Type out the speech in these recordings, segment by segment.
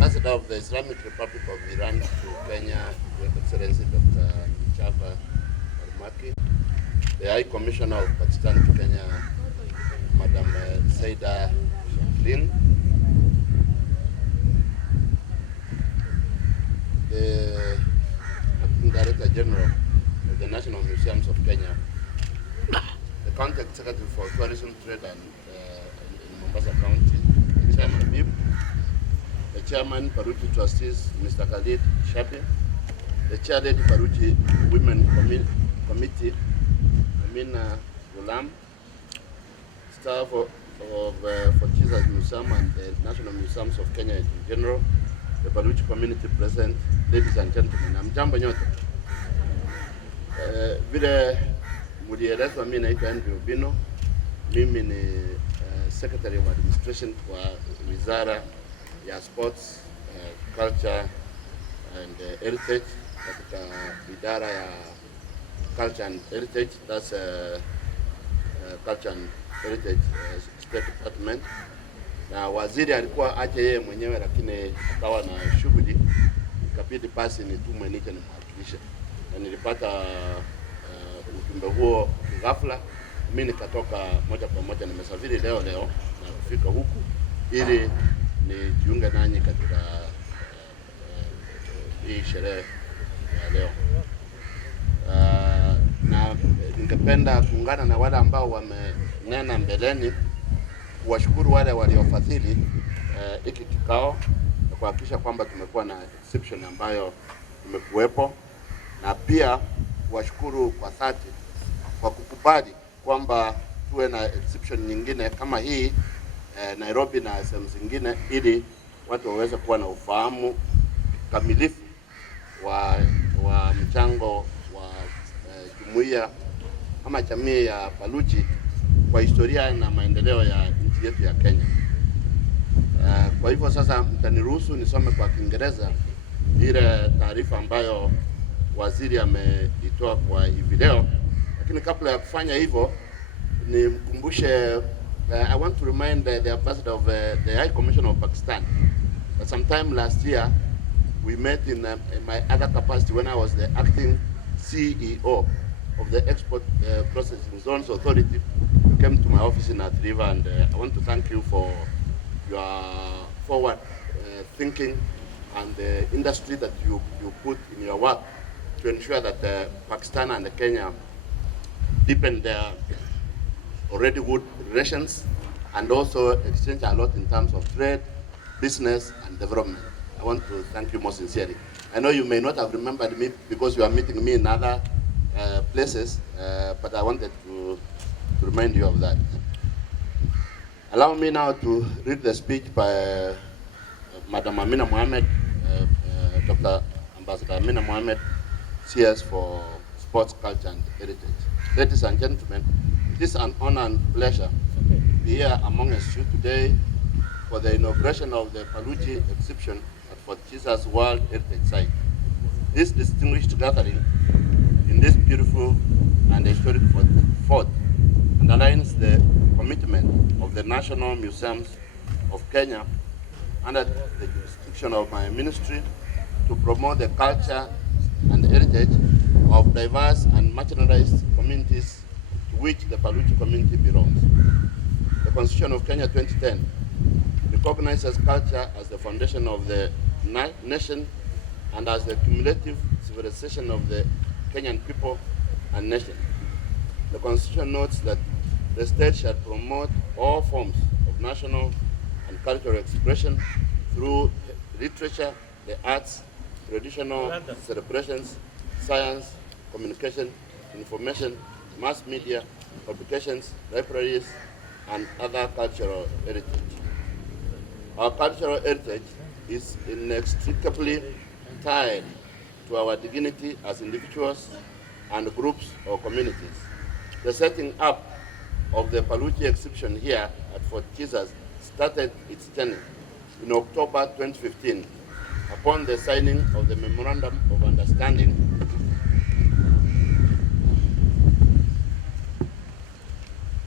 Ambassador of the Islamic Republic of Iran to Kenya, Your Excellency Dr. Chava Armaki, the High Commissioner of Pakistan to Kenya, Madam Saida Shamlin, the Acting Director General of the National Museums of Kenya, the County Secretary for Tourism, Trade and in Mombasa County, the Chairman BIP, the Chairman Baluch Trustees, Mr. Khalid Shabi, the Chair Lady Baluch Women Committee, AMINA Gulam, staff for Jesus Museum and the National Museums of Kenya in general, the Baluch community present, ladies and gentlemen, amjambo nyote. Vile mulielezwa, mimi naitwa OBINA, mimi ni Secretary of Administration kwa Wizara ya Sports, Culture and Heritage, katika idara ya Culture and Heritage, that's Culture and Heritage State Department. Na waziri alikuwa aje yeye mwenyewe, lakini akawa na shughuli, ikabidi basi nitumwe nije nimwakilishe. Na nilipata ujumbe huo ghafla, mimi nikatoka moja kwa moja, nimesafiri leo na kufika huku ili nijiunge nanyi katika hii sherehe ya leo. Na ningependa kuungana na wale ambao wamenena mbeleni kuwashukuru wale waliofadhili hiki kikao na kuhakikisha kwamba tumekuwa na exception ambayo imekuwepo, na pia kuwashukuru kwa dhati kwa kukubali kwamba tuwe na exception nyingine kama hii Nairobi na sehemu zingine, ili watu waweze kuwa na ufahamu kamilifu wa mchango wa jumuiya ama jamii ya Baluchi kwa historia na maendeleo ya nchi yetu ya Kenya. Kwa hivyo sasa mtaniruhusu nisome kwa Kiingereza ile taarifa ambayo waziri ameitoa kwa hivi leo, lakini kabla ya kufanya hivyo nimkumbushe, I want to remind the ambassador of the High Commissioner of Pakistan that sometime last year we met in my other capacity when I was the acting CEO of the Export Processing Zones Authority. You came to my office in Athi River, and I want to thank you for your forward thinking and the industry that you put in your work to ensure that Pakistan and Kenya deepen their already good relations and also exchange a lot in terms of trade, business and development. I want to thank you most sincerely. I know you may not have remembered me because you are meeting me in other places, but I wanted to remind you of that. Allow me now to read the speech by Madam AMINA MOHAMED, Dr. Ambassador AMINA MOHAMED, CS for Sports, Culture and Heritage. Ladies and gentlemen, it is an honor and pleasure to be here among us today for the inauguration of the Baluchi exhibition at Fort Jesus World Heritage Site. This distinguished gathering in this beautiful and historic fort underlines the commitment of the National Museums of Kenya under the jurisdiction of my ministry to promote the culture and heritage of diverse and marginalized communities to which the Baluch community belongs. The Constitution of Kenya 2010 recognizes culture as the foundation of the nation and as the cumulative civilization of the Kenyan people and nation. The Constitution notes that the state shall promote all forms of national and cultural expression through literature, the arts, traditional celebrations, science, communication, information, mass media, publications, libraries, and other cultural heritage. Our cultural heritage is inextricably tied to our dignity as individuals and groups or communities. The setting up of the Baluchi exhibition here at Fort Jesus started its journey in October 2015 upon the signing of the Memorandum of Understanding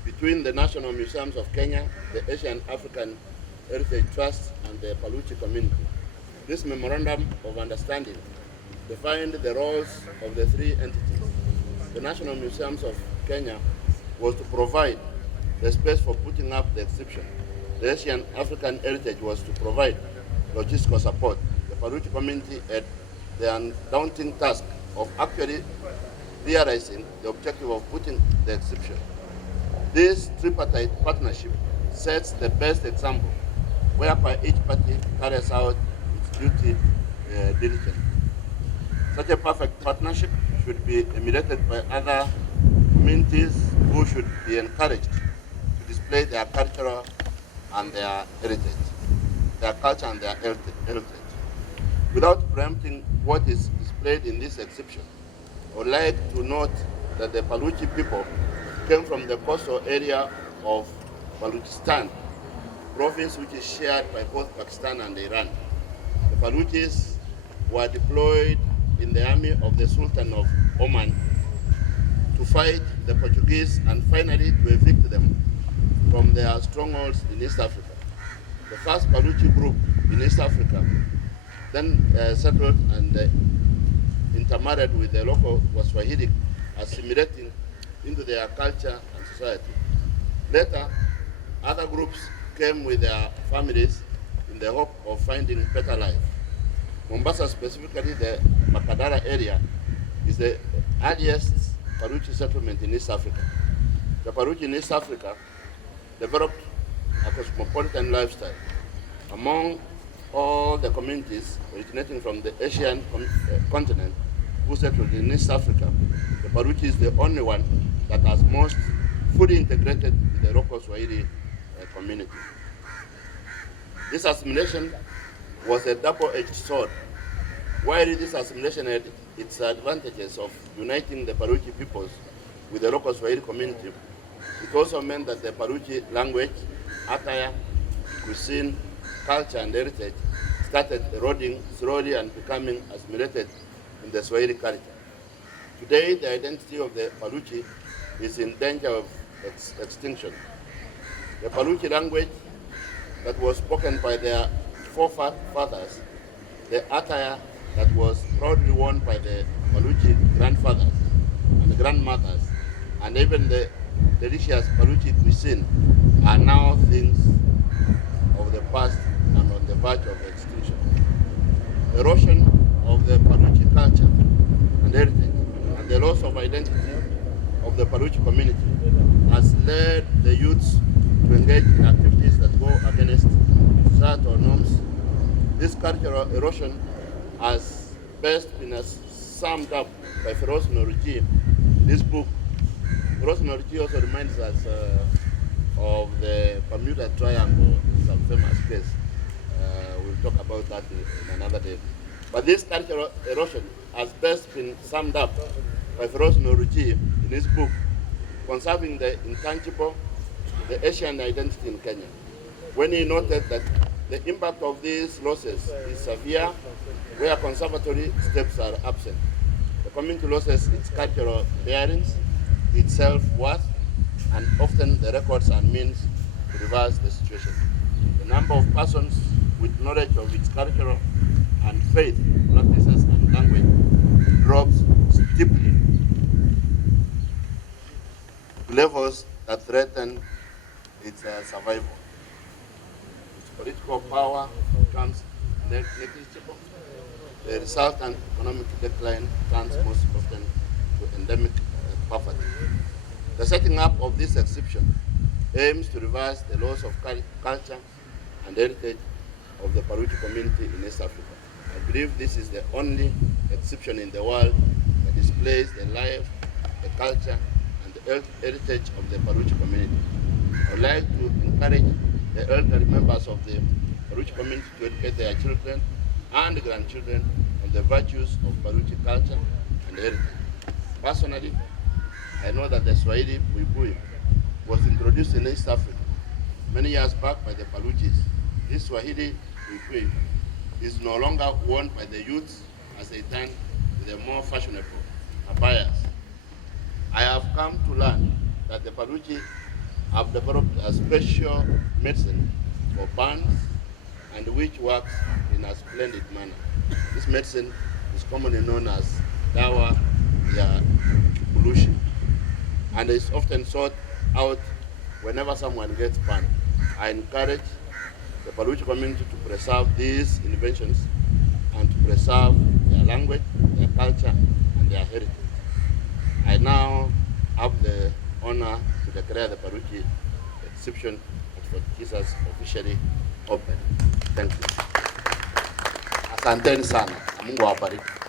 between the National Museums of Kenya, the Asian African Heritage Trust, and the Baluchi community. This memorandum of understanding defined the roles of the three entities. The National Museums of Kenya was to provide the space for putting up the exhibition. The Asian African Heritage was to provide logistical support. The Baluch community had the undaunting task of actually realizing the objective of putting the exhibition. This tripartite partnership sets the best example, whereby each party carries out its duty diligently. Such a perfect partnership should be emulated by other communities who should be encouraged to display their cultural and their heritage, their culture and their heritage. Without preempting what is displayed in this exhibition, I would like to note that the Baluchi people came from the coastal area of Balochistan, province which is shared by both Pakistan and Iran. The Baluchis were deployed in the army of the Sultan of Oman to fight the Portuguese and finally to evict them from their strongholds in East Africa. The first Baluchi group in East Africa then settled and intermarried with the local Waswahili, assimilating into their culture and society. Later, other groups came with their families in the hope of finding better life. Mombasa, specifically the Makadara area, is the earliest Baluchi settlement in East Africa. The Baluchi in East Africa developed a cosmopolitan lifestyle. Among all the communities originating from the Asian continent who settled in East Africa, the Baluchi is the only one that has most fully integrated with the local Swahili community. This assimilation was a double-edged sword. While this assimilation had its advantages of uniting the Baluchi peoples with the local Swahili community, it also meant that the Baluchi language, attire, cuisine, culture, and heritage started eroding slowly and becoming assimilated in the Swahili culture. Today, the identity of the Baluchi is in danger of extinction. The Baluchi language that was spoken by their forefathers, the attire that was proudly worn by the Baluchi grandfathers and grandmothers, and even the delicious Baluchi cuisine are now things of the past and on the verge of extinction. Erosion of the Baluchi culture and heritage and the loss of identity of the Baluchi community has led the youths to engage in activities that go against societal norms. This cultural erosion has best been summed up by Feroz Noruji in this book. Feroz Noruji also reminds us of the Bermuda Triangle, some famous case. We'll talk about that in another day. But this cultural erosion has best been summed up by Feroz Noruji in his book, Conserving the Intangible, the Asian Identity in Kenya, when he noted that the impact of these losses is severe where conservatory steps are absent. The community loses its cultural bearings, its self-worth, and often the records and means to reverse the situation. The number of persons with knowledge of its cultural and faith practices and language drops steeply to levels that threaten its survival. Its political power becomes negligible. The resultant economic decline turns most often to endemic poverty. The setting up of this exhibition aims to reverse the loss of culture and heritage of the Baluchi community in East Africa. I believe this is the only exhibition in the world that displays the life, the culture, and the heritage of the Baluchi community. I would like to encourage the elderly members of the Baluchi community to educate their children and grandchildren on the virtues of Baluchi culture and heritage. Personally, I know that the Swahili Buibui was introduced in East Africa many years back by the Baluchis. This Swahili Buibui is no longer worn by the youths as they turn to the more fashionable abayas. I have come to learn that the Baluchi have developed a special medicine for burns and which works in a splendid manner. This medicine is commonly known as dawa ya Baluch, and is often sought out whenever someone gets banned. I encourage the Baluch community to preserve these inventions and to preserve their language, their culture, and their heritage. I now have the honor to declare the Baluch exhibition at Fort Jesus officially open. Thank you. Asanteni sana. Mungu awabariki.